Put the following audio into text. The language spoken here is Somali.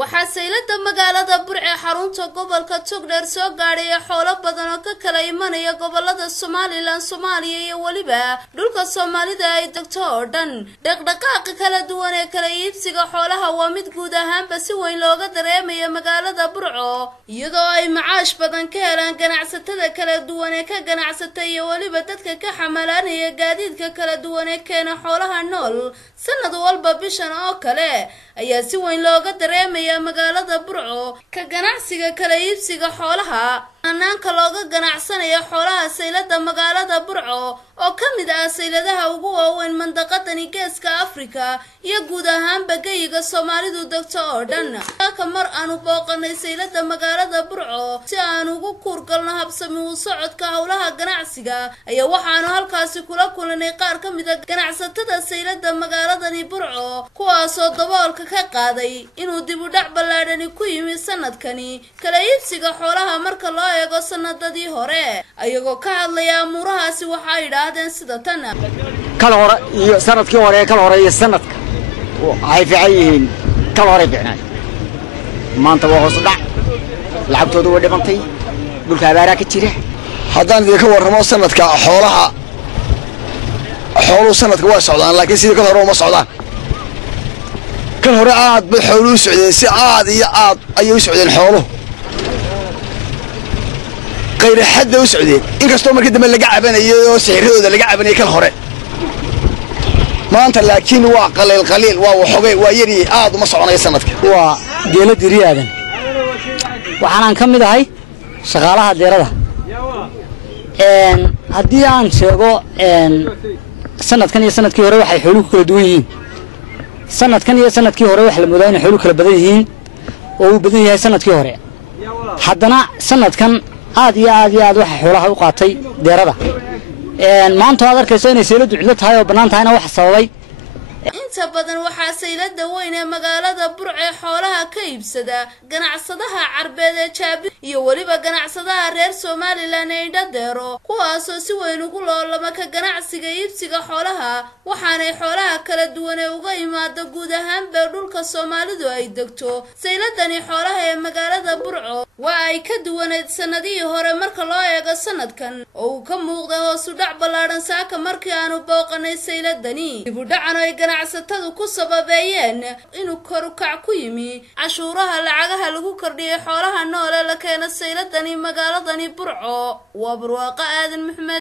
waxaa saylada magaalada Burco xarunta gobolka Togdheer soo gaadhay xoolo badan oo ka kala imanaya gobolada Somaliland, Soomaaliya iyo waliba dhulka Soomaalida ay degto oo dhan. Dhaqdhaqaaqa kala duwan ee kala iibsiga xoolaha waa mid guud ahaanba si weyn looga dareemayo magaalada Burco, iyadoo ay macaash badan ka helaan ganacsatada kala duwan ee ka ganacsatay iyo waliba dadka ka xamalanaya gaadiidka kala duwan ee keena xoolaha nool. Sanad walba bishan oo kale ayaa si weyn looga dareemayaa magaalada Burco ka ganacsiga kala iibsiga xoolaha. Hanaanka looga ganacsanayo xoolaha saylada magaalada Burco oo ka mid ah sayladaha ugu waaweyn mandaqadani Geeska Afrika iyo guud ahaanba geyiga Soomaalidu degto oo dhan. Mar aanu booqanay saylada magaalada Burco si aan ugu kuurgalno habsami u socodka howlaha ganacsiga ayaa waxaanu halkaasi kula kulanay qaar ka mid ah ganacsatada saylada magaaladani Burco, kuwaasoo daboolka ka qaaday inuu dib u dhac ballaadhani ku yimid sanadkani kala iibsiga xoolaha marka loo eego sanadadii hore. Ayagoo ka hadlaya amuurahaasi waxay yidhaahdeen sida tan: kala hore iyo sanadkii hore kala hore iyo sanadka waxay fiican yihiin. kala hore fiicnaa maanta waa hoos u dhac, lacagtoodu way dhimantay, dhulka abaaraa ka jira. haddaan idinka warramo sanadka xooluhu sanadka waa socdaan, laakiin sidii kala hore uma socdaan. kala hore aad bay xooluhu u socdeen, si aad iyo aad ayay u socdeen xooluhu, qayr xadda u socdeen, inkastoo markii dambe laga cabanayo oo sixirradooda laga cabanayay kala hore. maanta laakiin waa qaliil waa waxoogay waa yari aad uma soconaya sanadka. waa geelo diriyaadan waxaan ka mid ahay shaqaalaha deerada. haddii aan sheego sanadkan iyo sanadkii hore waxay xooluhu kala duwan yihiin. sanadkan iyo sanadkii hore waxa la moodaa in xooluhu kala badan yihiin oo uu badan yahay sanadkii hore. haddana sanadkan aad iyo aad waxa xoolaha u qaatay deerada. maanta aad arkayso inay sayladu cidlo tahay oo bannaan tahayna waxa sababay inta badan waxaa saylada weyn ee magaalada Burco xoolaha ka iibsada ganacsadaha Carbeed ee Jaabi iyo waliba ganacsadaha reer Somaliland ee Indhadeero, kuwaasoo si weyn ugu loolama ka ganacsiga iibsiga xoolaha. waxaanay xoolaha kala duwan ee uga yimaada guud ahaanba dhulka Soomaalidu ay degto. sayladani xoolaha ee magaalada Burco waa ay ka duwaneed sanadihii hore marka loo eego sanadkan oo uu ka muuqda hoos u dhac ballaadhan saaka markii aanu booqanay sayladani. dib u dhacan ay ganacsatadu ku sababeeyeen inuu kor u kac ku yimi cashuuraha lacagaha lagu kordhiyay xoolaha nool ee la keena sayladani magaaladani Burco. waa Barwaaqo Aadan Maxamed.